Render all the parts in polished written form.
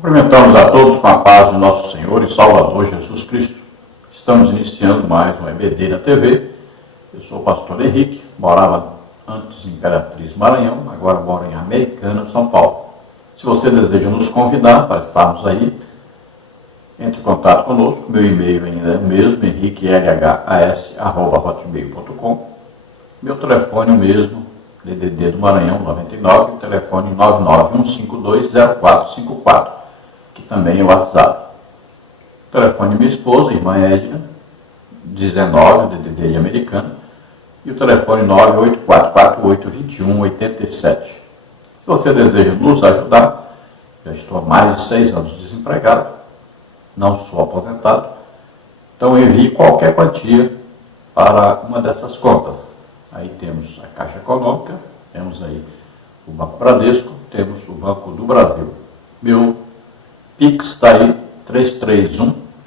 Cumprimentamos a todos com a paz de nosso Senhor e Salvador Jesus Cristo. Estamos iniciando mais um EBD da TV. Eu sou o pastor Henrique, morava antes em Imperatriz, Maranhão, agora moro em Americana, São Paulo. Se você deseja nos convidar para estarmos aí, entre em contato conosco. Meu e-mail ainda é o mesmo, henriquelhas@hotmail.com. Meu telefone é o mesmo, DDD do Maranhão 99, telefone 991520454, que também é o WhatsApp. O telefone de minha esposa, irmã Edna, 19, DDD de Americana, e o telefone 984482187. Se você deseja nos ajudar, já estou há mais de 6 anos desempregado, não sou aposentado, então envie qualquer quantia para uma dessas contas. Aí temos a Caixa Econômica, temos aí o Banco Bradesco, temos o Banco do Brasil. Meu Pix está aí,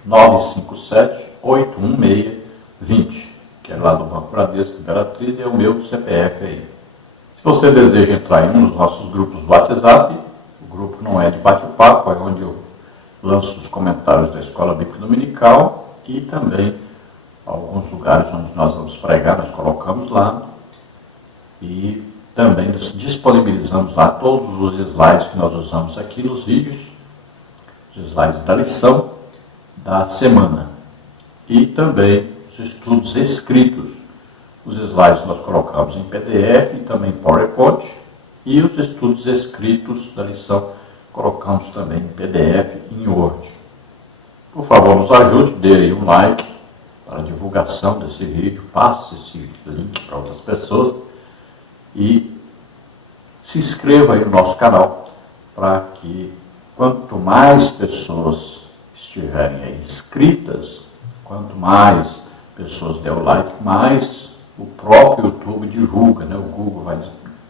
331-957-816-20, que é lá do Banco Bradesco Imperatriz, e é o meu CPF aí. Se você deseja entrar em um dos nossos grupos do WhatsApp, o grupo não é de bate-papo, é onde eu lanço os comentários da Escola Bíblica Dominical e também alguns lugares onde nós vamos pregar, nós colocamos lá e também disponibilizamos lá todos os slides que nós usamos aqui nos vídeos, os slides da lição da semana e também os estudos escritos. Os slides nós colocamos em PDF e também em PowerPoint e os estudos escritos da lição colocamos também em PDF e em Word. Por favor, nos ajude, dê aí um like para a divulgação desse vídeo, passe esse link para outras pessoas e se inscreva aí no nosso canal para que quanto mais pessoas estiverem aí inscritas, quanto mais pessoas der o like, mais o próprio YouTube divulga, né? O Google vai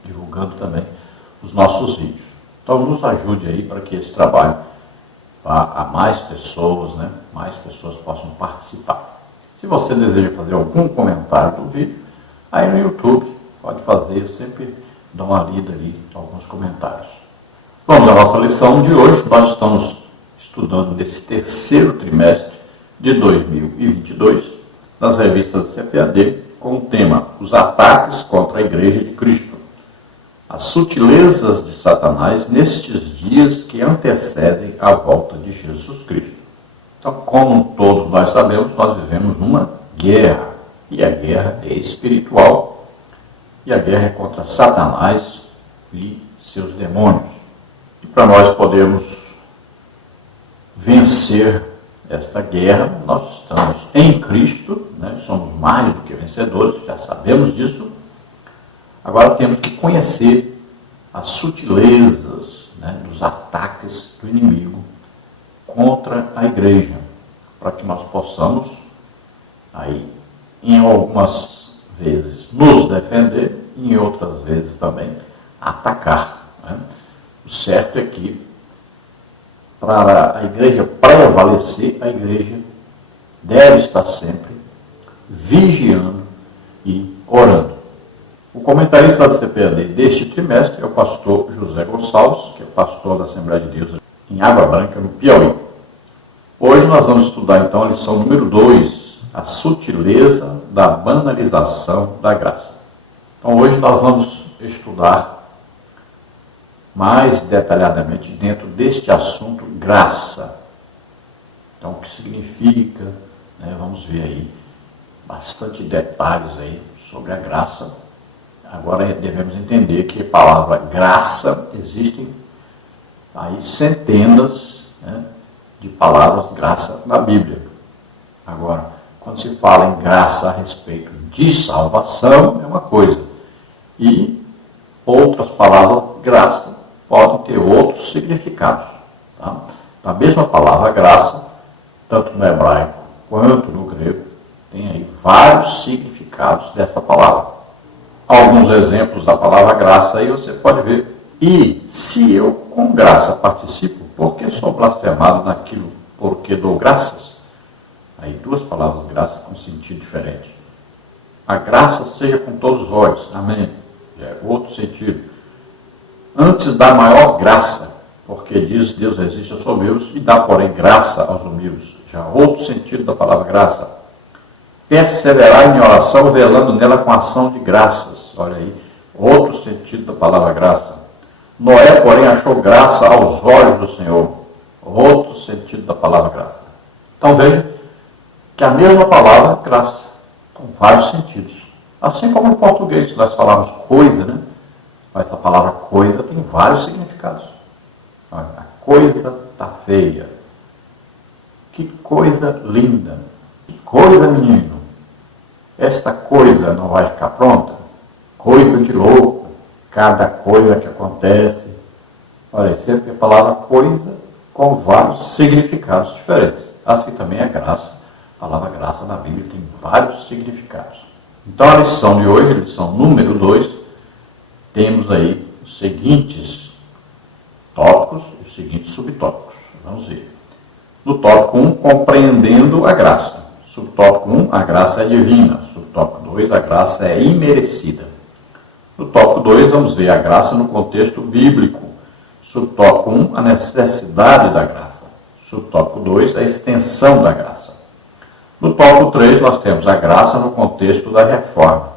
divulgando também os nossos vídeos. Então nos ajude aí para que esse trabalho vá a mais pessoas, né? Mais pessoas possam participar. Se você deseja fazer algum comentário do vídeo, aí no YouTube pode fazer, eu sempre dou uma lida ali, alguns comentários. Vamos à nossa lição de hoje. Nós estamos estudando nesse terceiro trimestre de 2022, nas revistas CPAD, com o tema Os ataques contra a Igreja de Cristo. As sutilezas de Satanás nestes dias que antecedem a volta de Jesus Cristo. Então, como todos nós sabemos, nós vivemos numa guerra. E a guerra é espiritual. E a guerra é contra Satanás e seus demônios. E para nós podermos vencer esta guerra, nós estamos em Cristo, né? Somos mais do que vencedores, já sabemos disso. Agora temos que conhecer as sutilezas, né, dos ataques do inimigo contra a igreja, para que nós possamos, aí, em algumas vezes, nos defender, e em outras vezes também atacar. Né? O certo é que, para a igreja prevalecer, a igreja deve estar sempre vigiando e orando. O comentarista da CPAD deste trimestre é o pastor José Gonçalves, que é pastor da Assembleia de Deus em Água Branca, no Piauí. Hoje nós vamos estudar então a lição número 2, a sutileza da banalização da graça. Então hoje nós vamos estudar mais detalhadamente dentro deste assunto graça. Então o que significa, né, vamos ver aí bastante detalhes aí sobre a graça. Agora devemos entender que a palavra graça, existem aí centenas, né, de palavras graça na Bíblia. Agora, quando se fala em graça a respeito de salvação, é uma coisa. E outras palavras graça podem ter outros significados. Tá? A mesma palavra graça, tanto no hebraico quanto no grego, tem aí vários significados dessa palavra. Alguns exemplos da palavra graça aí você pode ver. E se eu com graça participo, por que sou blasfemado naquilo por que dou graças? Aí duas palavras graça com sentido diferente. A graça seja com todos vós. Amém. É outro sentido. Antes da maior graça, porque diz Deus resiste aos soberbos e dá, porém, graça aos humildes. Já outro sentido da palavra graça. Perseverar em oração, velando nela com ação de graças. Olha aí, outro sentido da palavra graça. Noé, porém, achou graça aos olhos do Senhor. Outro sentido da palavra graça. Então veja que a mesma palavra, graça, com vários sentidos. Assim como no português, nós falamos coisa, né? Mas a palavra coisa tem vários significados. Olha, a coisa está feia. Que coisa linda. Que coisa, menino. Esta coisa não vai ficar pronta? Coisa de louco. Cada coisa que acontece. Olha, sempre a palavra coisa com vários significados diferentes. Assim também é graça. A palavra graça na Bíblia tem vários significados. Então a lição de hoje, a lição número 2, temos aí os seguintes tópicos e os seguintes subtópicos. Vamos ver. No tópico 1, compreendendo a graça. Subtópico 1, a graça é divina. Subtópico 2, a graça é imerecida. No tópico 2, vamos ver a graça no contexto bíblico. Subtópico 1, a necessidade da graça. Subtópico 2, a extensão da graça. No tópico 3, nós temos a graça no contexto da reforma.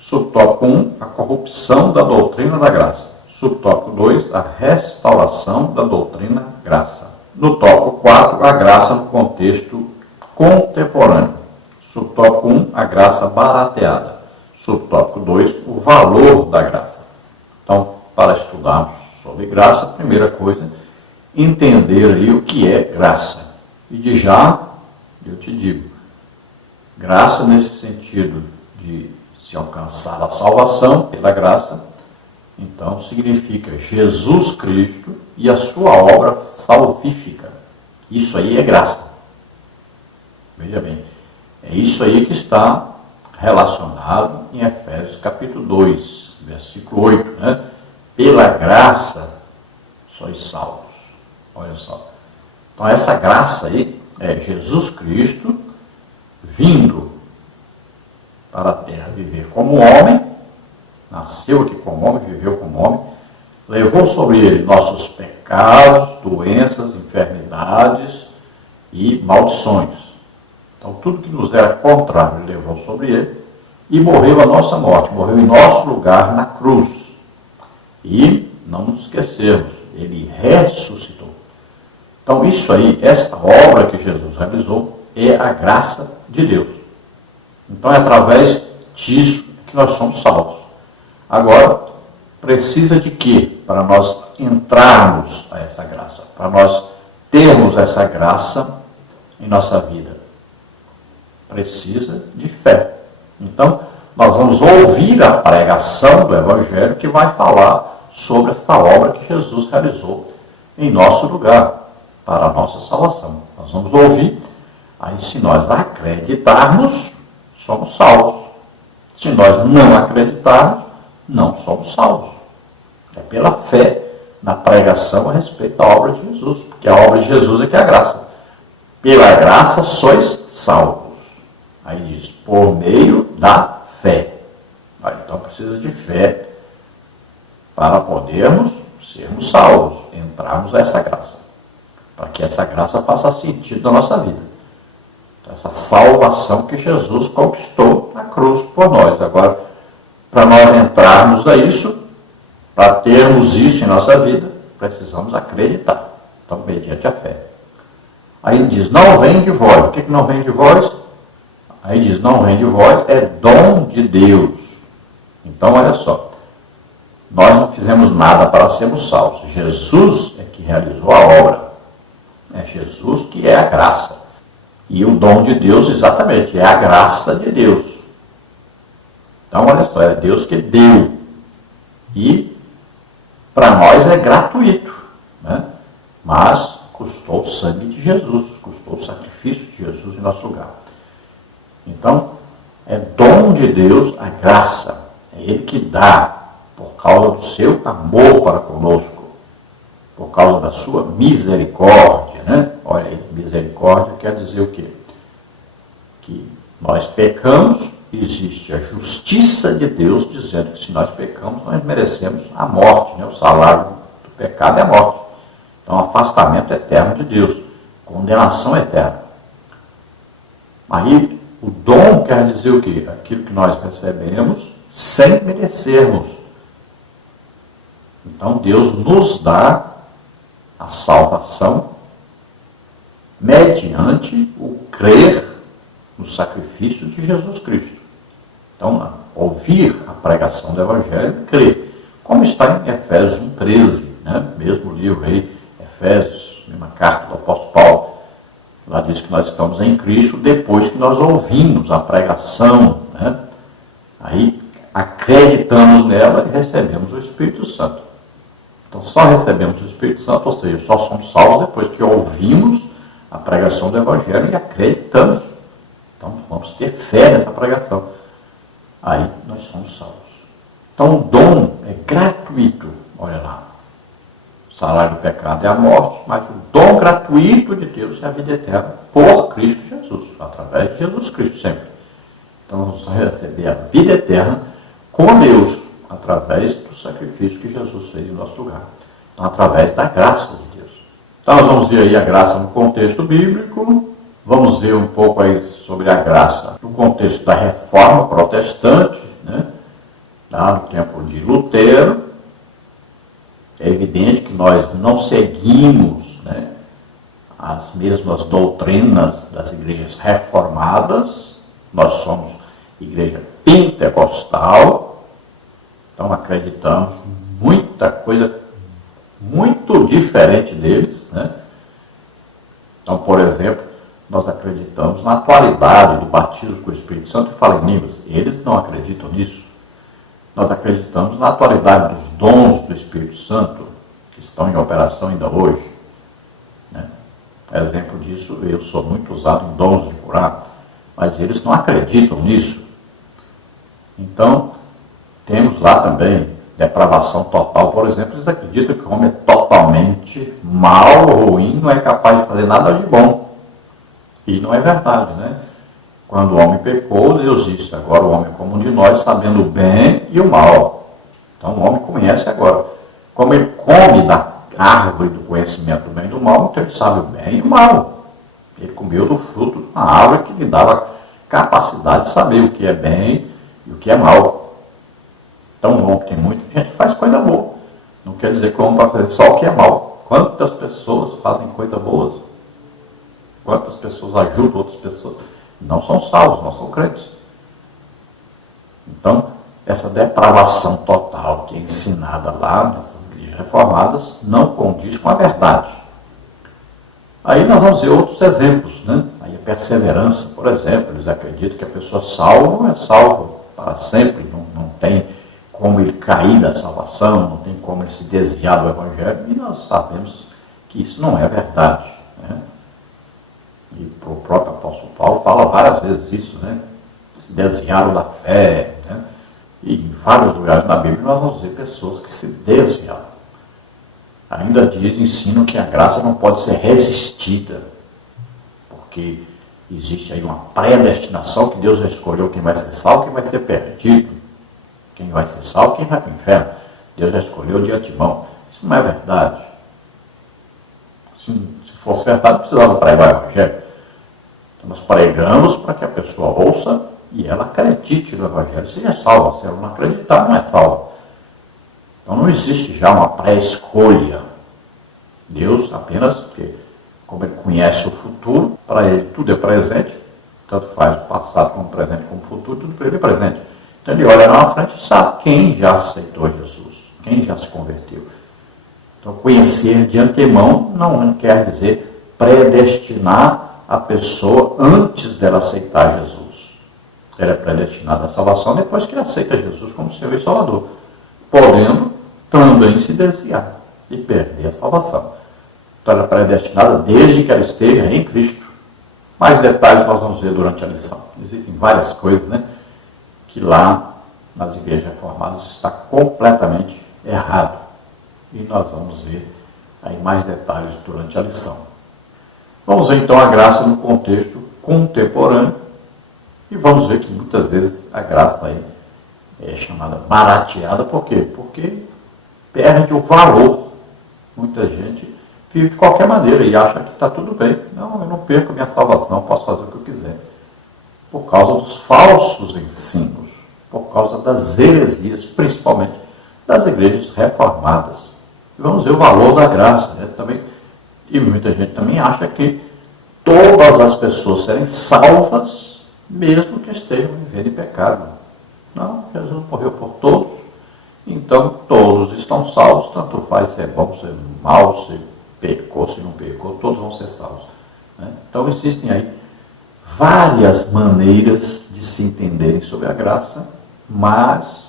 Subtópico 1, a corrupção da doutrina da graça. Subtópico 2, a restauração da doutrina graça. No tópico 4, a graça no contexto contemporâneo. Subtópico 1, a graça barateada. Subtópico 2, o valor da graça. Então, para estudarmos sobre graça, a primeira coisa, entender aí o que é graça. E de já, eu te digo, graça nesse sentido de se alcançar a salvação pela graça, então significa Jesus Cristo e a sua obra salvífica. Isso aí é graça. Veja bem, é isso aí que está relacionado em Efésios capítulo 2, versículo 8, né? Pela graça sois salvos. Olha só. Então essa graça aí é Jesus Cristo vindo para a terra viver como homem, nasceu aqui como homem, viveu como homem, levou sobre ele nossos pecados, doenças, enfermidades e maldições. Então tudo que nos era contrário ele levou sobre ele e morreu a nossa morte, morreu em nosso lugar na cruz. E não nos esquecermos, ele ressuscitou. Então isso aí, esta obra que Jesus realizou, é a graça de Deus. Então é através disso que nós somos salvos. Agora, precisa de quê? Para nós entrarmos a essa graça, para nós termos essa graça em nossa vida. Precisa de fé. Então, nós vamos ouvir a pregação do Evangelho que vai falar sobre esta obra que Jesus realizou em nosso lugar, para a nossa salvação. Nós vamos ouvir, aí se nós acreditarmos, somos salvos. Se nós não acreditarmos, não somos salvos. É pela fé na pregação a respeito da obra de Jesus, porque a obra de Jesus é que é a graça. Pela graça sois salvos. Aí diz, por meio da fé. Então precisa de fé para podermos sermos salvos, entrarmos a essa graça. Para que essa graça faça sentido na nossa vida. Essa salvação que Jesus conquistou na cruz por nós. Agora, para nós entrarmos a isso, para termos isso em nossa vida, precisamos acreditar. Então, mediante a fé. Aí diz, não vem de vós. O que não vem de vós? Aí diz, não vem de vós, é dom de Deus. Então, olha só. Nós não fizemos nada para sermos salvos. Jesus é que realizou a obra. É Jesus que é a graça. E o dom de Deus, exatamente, é a graça de Deus. Então, olha só, é Deus que deu. E para nós é gratuito, né? Mas custou o sangue de Jesus, custou o sacrifício de Jesus em nosso lugar. Então, é dom de Deus a graça. É Ele que dá, por causa do seu amor para conosco, por causa da sua misericórdia, né? Olha aí, misericórdia quer dizer o quê? Que nós pecamos, existe a justiça de Deus dizendo que se nós pecamos, nós merecemos a morte, né? O salário do pecado é a morte. Então, afastamento eterno de Deus, condenação eterna. Aí, o dom quer dizer o quê? Aquilo que nós recebemos sem merecermos. Então, Deus nos dá a salvação mediante o crer no sacrifício de Jesus Cristo. Então, ouvir a pregação do Evangelho e crer. Como está em Efésios 1,13, né? Mesmo livro aí, Efésios, mesma carta do apóstolo Paulo. Lá diz que nós estamos em Cristo depois que nós ouvimos a pregação, né? Aí acreditamos nela e recebemos o Espírito Santo. Então só recebemos o Espírito Santo, ou seja, só somos salvos depois que ouvimos a pregação do Evangelho e acreditamos. Então vamos ter fé nessa pregação. Aí nós somos salvos. Então o dom é gratuito, olha lá. O salário do pecado é a morte, mas o dom gratuito de Deus é a vida eterna por Cristo Jesus, através de Jesus Cristo sempre. Então vamos receber a vida eterna com Deus, através do sacrifício que Jesus fez em nosso lugar. Então, através da graça de Deus. Então nós vamos ver aí a graça no contexto bíblico, vamos ver um pouco aí sobre a graça no contexto da reforma protestante, né? Lá no tempo de Lutero. É evidente que nós não seguimos, né, as mesmas doutrinas das igrejas reformadas. Nós somos igreja pentecostal, então acreditamos muita coisa muito diferente deles, né? Então, por exemplo, nós acreditamos na atualidade do batismo com o Espírito Santo e fala em línguas. Eles não acreditam nisso. Nós acreditamos na atualidade dos dons do Espírito Santo, que estão em operação ainda hoje, né? Exemplo disso, eu sou muito usado em dons de curar, mas eles não acreditam nisso. Então, temos lá também depravação total, por exemplo. Eles acreditam que o homem é totalmente mal, ruim, não é capaz de fazer nada de bom. E não é verdade, né? Quando o homem pecou, Deus disse: agora o homem é como um de nós, sabendo o bem e o mal. Então o homem conhece agora. Como ele come da árvore do conhecimento do bem e do mal, então ele sabe o bem e o mal. Ele comeu do fruto de uma árvore que lhe dava capacidade de saber o que é bem e o que é mal. Então o homem tem muita gente que faz coisa boa. Não quer dizer que o homem vai fazer só o que é mal. Quantas pessoas fazem coisas boas? Quantas pessoas ajudam outras pessoas? Não são salvos, não são crentes. Então, essa depravação total que é ensinada lá nessas igrejas reformadas não condiz com a verdade. Aí nós vamos ver outros exemplos, né? Aí a perseverança, por exemplo, eles acreditam que a pessoa salva é salva para sempre, não tem como ele cair da salvação, não tem como ele se desviar do Evangelho, e nós sabemos que isso não é verdade, né? E o próprio apóstolo Paulo fala várias vezes isso, né? Se desviaram da fé, né? E em vários lugares na Bíblia nós vamos ver pessoas que se desviaram. Ainda diz, ensino que a graça não pode ser resistida, porque existe aí uma predestinação que Deus já escolheu quem vai ser salvo, quem vai ser perdido, quem vai ser salvo, quem vai para o inferno. Deus já escolheu de antemão. Isso não é verdade. Se fosse verdade, precisava pregar o Evangelho. Então, nós pregamos para que a pessoa ouça e ela acredite no Evangelho, seja salva. Se ela não acreditar, não é salva. Então não existe já uma pré-escolha. Deus apenas, porque como Ele conhece o futuro, para Ele tudo é presente, tanto faz o passado como o presente como o futuro, tudo para Ele é presente. Então Ele olha lá na frente e sabe quem já aceitou Jesus, quem já se converteu. Então conhecer de antemão não quer dizer predestinar a pessoa antes dela aceitar Jesus. Ela é predestinada à salvação depois que ele aceita Jesus como Senhor e Salvador, podendo também se desviar e perder a salvação. Então ela é predestinada desde que ela esteja em Cristo. Mais detalhes nós vamos ver durante a lição. Existem várias coisas, né, que lá nas igrejas reformadas está completamente errado. E nós vamos ver aí mais detalhes durante a lição. Vamos ver então a graça no contexto contemporâneo. E vamos ver que muitas vezes a graça aí é chamada barateada. Por quê? Porque perde o valor. Muita gente vive de qualquer maneira e acha que está tudo bem. Não, eu não perco minha salvação, posso fazer o que eu quiser. Por causa dos falsos ensinos, por causa das heresias, principalmente das igrejas reformadas. E vamos ver o valor da graça, né? Também, e muita gente também acha que todas as pessoas serem salvas, mesmo que estejam vivendo em pecado. Não, Jesus morreu por todos, então todos estão salvos, tanto faz se é bom, se é mal, se pecou, se não pecou, todos vão ser salvos. Né? Então existem aí várias maneiras de se entenderem sobre a graça, mas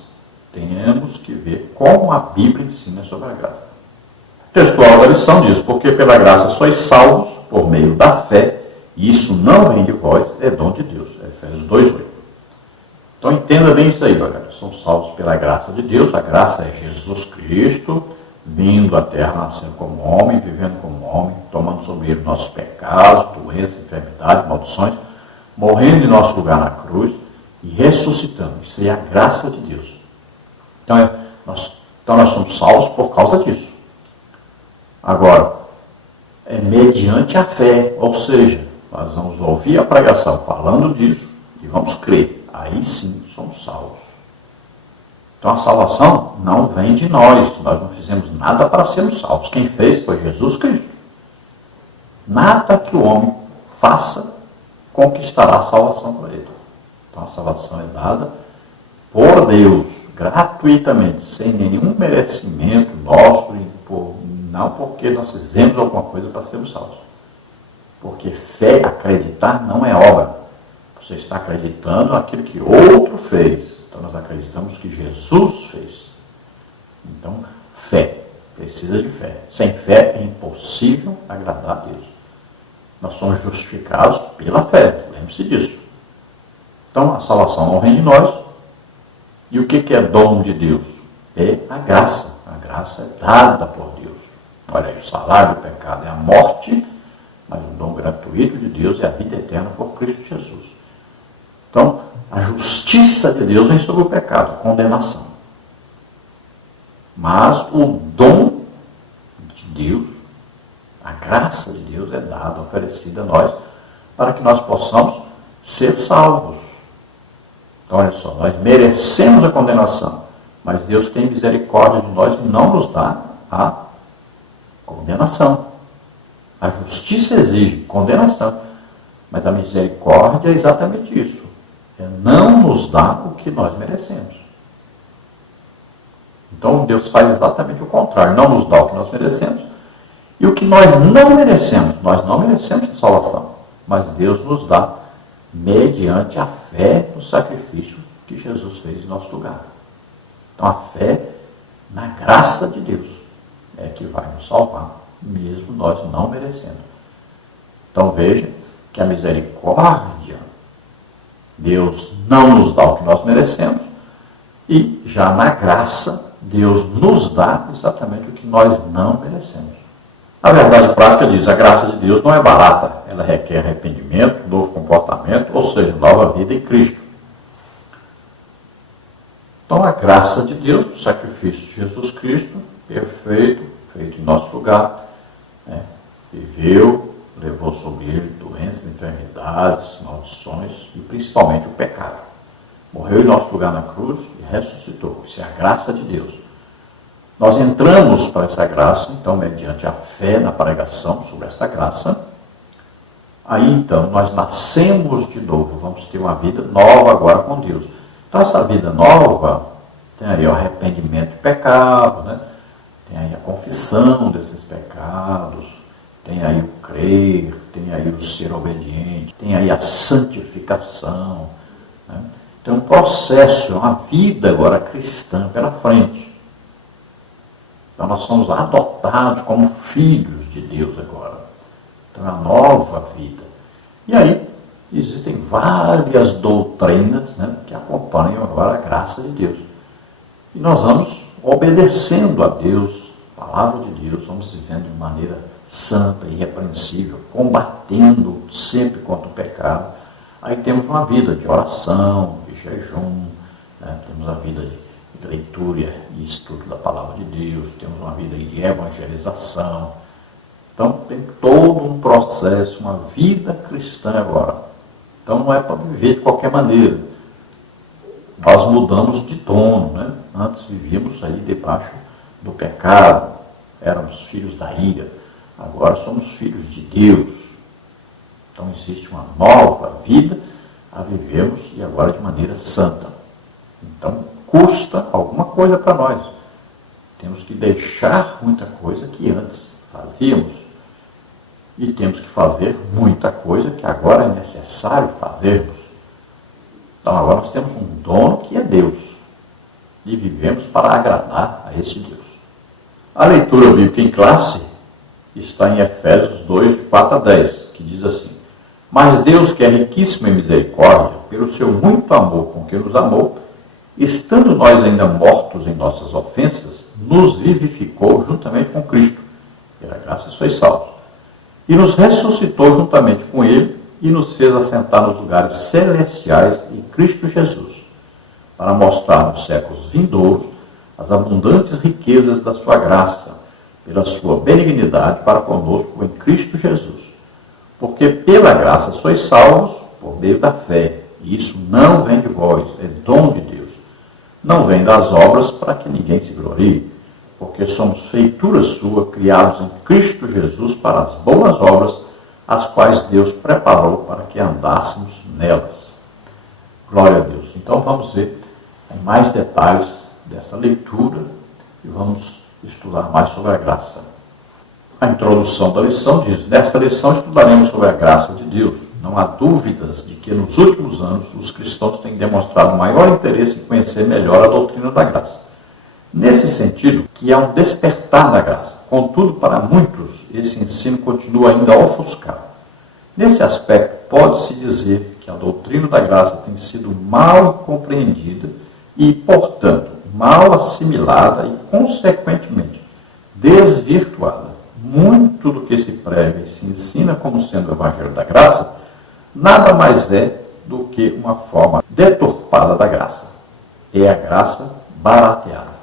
temos que ver como a Bíblia ensina sobre a graça. O textual da lição diz: porque pela graça sois salvos por meio da fé, e isso não vem de vós, é dom de Deus. Efésios 2:8. Então entenda bem isso aí, galera. Somos salvos pela graça de Deus. A graça é Jesus Cristo, vindo à terra, nascendo como homem, vivendo como homem, tomando sobre ele nossos pecados, doenças, enfermidades, maldições, morrendo em nosso lugar na cruz e ressuscitando. Isso é a graça de Deus. Então nós somos salvos por causa disso. Agora, é mediante a fé, ou seja, nós vamos ouvir a pregação falando disso e vamos crer. Aí sim somos salvos. Então a salvação não vem de nós não fizemos nada para sermos salvos. Quem fez foi Jesus Cristo. Nada que o homem faça conquistará a salvação por ele. Então a salvação é dada por Deus, gratuitamente, sem nenhum merecimento nosso, não porque nós fizemos alguma coisa para sermos salvos. Porque fé, acreditar, não é obra. Você está acreditando naquilo que outro fez. Então nós acreditamos que Jesus fez. Então, fé. Precisa de fé. Sem fé é impossível agradar a Deus. Nós somos justificados pela fé. Lembre-se disso. Então, a salvação não vem de nós. E o que é dom de Deus? É a graça. A graça é dada por Deus. Olha aí, o salário do pecado é a morte, mas o dom gratuito de Deus é a vida eterna por Cristo Jesus. Então, a justiça de Deus vem sobre o pecado, a condenação. Mas o dom de Deus, a graça de Deus é dada, oferecida a nós, para que nós possamos ser salvos. Então, olha só, nós merecemos a condenação, mas Deus tem misericórdia de nós e não nos dá a condenação. A justiça exige condenação, mas a misericórdia é exatamente isso. É não nos dar o que nós merecemos. Então Deus faz exatamente o contrário. Não nos dá o que nós merecemos. E o que nós não merecemos a salvação. Mas Deus nos dá mediante a fé no sacrifício que Jesus fez em nosso lugar. Então a fé na graça de Deus é que vai nos salvar, mesmo nós não merecendo. Então veja que a misericórdia, Deus não nos dá o que nós merecemos, e já na graça, Deus nos dá exatamente o que nós não merecemos. A verdade prática diz: a graça de Deus não é barata, ela requer arrependimento, novo comportamento, ou seja, nova vida em Cristo. Então a graça de Deus, o sacrifício de Jesus Cristo, perfeito, feito em nosso lugar, viveu, levou sobre ele doenças, enfermidades, maldições e principalmente o pecado. Morreu em nosso lugar na cruz e ressuscitou. Isso é a graça de Deus. Nós entramos para essa graça, então, mediante a fé na pregação sobre essa graça. Aí, então, nós nascemos de novo. Vamos ter uma vida nova agora com Deus. Então, essa vida nova tem aí o arrependimento do pecado, né? Tem aí a confissão desses pecados, tem aí o crer, tem aí o ser obediente, tem aí a santificação. Né? Tem um processo, uma vida agora cristã pela frente. Então nós somos adotados como filhos de Deus agora. Então é uma nova vida. E aí existem várias doutrinas, né, que acompanham agora a graça de Deus. E nós vamos obedecendo a Deus, a palavra de Deus, vamos vivendo de maneira santa, irrepreensível, combatendo sempre contra o pecado. Aí temos uma vida de oração, de jejum, né? Temos a vida de leitura e estudo da palavra de Deus, temos uma vida de evangelização. Então tem todo um processo, uma vida cristã agora. Então não é para viver de qualquer maneira. Nós mudamos de dono, né? Antes vivíamos aí debaixo do pecado, éramos filhos da ira, agora somos filhos de Deus. Então existe uma nova vida a vivermos e agora de maneira santa. Então custa alguma coisa para nós. Temos que deixar muita coisa que antes fazíamos e temos que fazer muita coisa que agora é necessário fazermos. Então agora nós temos um dono que é Deus e vivemos para agradar a esse Deus. A leitura bíblica em classe está em Efésios 2, de 4 a 10, que diz assim: Mas Deus, que é riquíssimo em misericórdia, pelo seu muito amor com que nos amou, estando nós ainda mortos em nossas ofensas, nos vivificou juntamente com Cristo. Pela graça sois salvos. E nos ressuscitou juntamente com Ele e nos fez assentar nos lugares celestiais em Cristo Jesus, para mostrar nos séculos vindouros as abundantes riquezas da sua graça, pela sua benignidade para conosco em Cristo Jesus. Porque pela graça sois salvos por meio da fé, e isso não vem de vós, é dom de Deus. Não vem das obras para que ninguém se glorie, porque somos feitura sua, criados em Cristo Jesus para as boas obras, as quais Deus preparou para que andássemos nelas. Glória a Deus. Então vamos ver em mais detalhes dessa leitura e vamos estudar mais sobre a graça. A introdução da lição diz: nesta lição estudaremos sobre a graça de Deus. Não há dúvidas de que nos últimos anos os cristãos têm demonstrado maior interesse em conhecer melhor a doutrina da graça. Nesse sentido, que há um despertar da graça. Contudo, para muitos, esse ensino continua ainda ofuscado. Nesse aspecto, pode-se dizer que a doutrina da graça tem sido mal compreendida e, portanto, mal assimilada e, consequentemente, desvirtuada. Muito do que se prega e se ensina como sendo o Evangelho da Graça nada mais é do que uma forma deturpada da graça. É a graça barateada.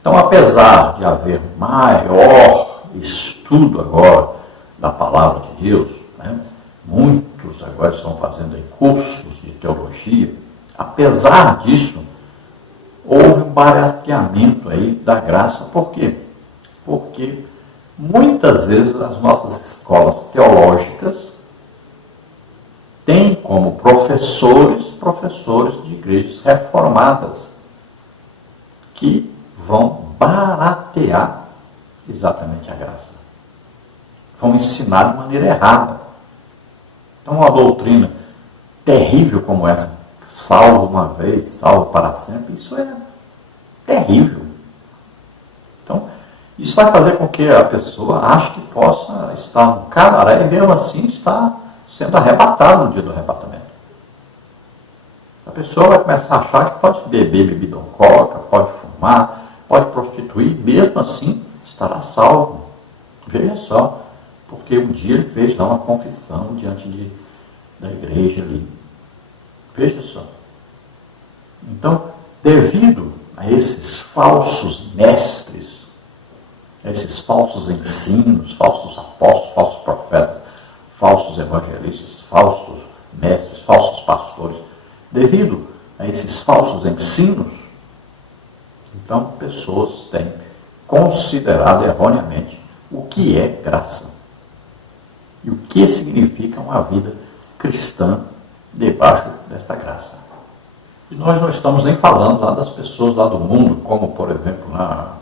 Então, apesar de haver maior estudo agora da palavra de Deus, né, muitos agora estão fazendo aí cursos de teologia, apesar disso, houve um barateamento aí da graça. Por quê? Porque muitas vezes as nossas escolas teológicas têm como professores de igrejas reformadas que vão baratear exatamente a graça. Vão ensinar de maneira errada. Então, uma doutrina terrível como essa, salvo uma vez, salvo para sempre, isso é terrível. Então, isso vai fazer com que a pessoa ache que possa estar no cabaré e mesmo assim está sendo arrebatado no dia do arrebatamento. A pessoa vai começar a achar que pode beber bebida alcoólica, pode fumar, pode prostituir, mesmo assim estará salvo. Veja só, porque um dia ele fez lá uma confissão diante da igreja ali. Veja só. Então, devido a esses falsos mestres, esses falsos ensinos, falsos apóstolos, falsos profetas, falsos evangelistas, falsos mestres, falsos pastores, devido a esses falsos ensinos, então pessoas têm considerado erroneamente o que é graça e o que significa uma vida cristã debaixo desta graça. E nós não estamos nem falando lá das pessoas lá do mundo, como por exemplo na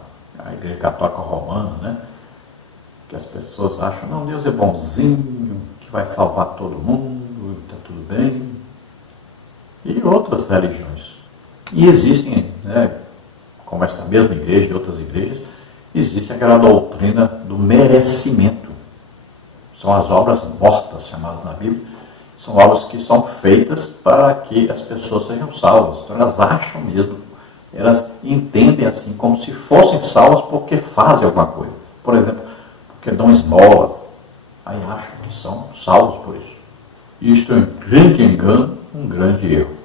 Igreja Católica Romana, né? Que as pessoas acham, não, Deus é bonzinho, que vai salvar todo mundo, está tudo bem. E outras religiões. E existem, né, como esta mesma igreja e outras igrejas, existe aquela doutrina do merecimento. São as obras mortas, chamadas na Bíblia, são obras que são feitas para que as pessoas sejam salvas. Então elas acham mesmo, elas entendem assim, como se fossem salvas porque fazem alguma coisa. Por exemplo, porque dão esmolas, aí acham que são salvos por isso. E isto é um grande engano, um grande erro.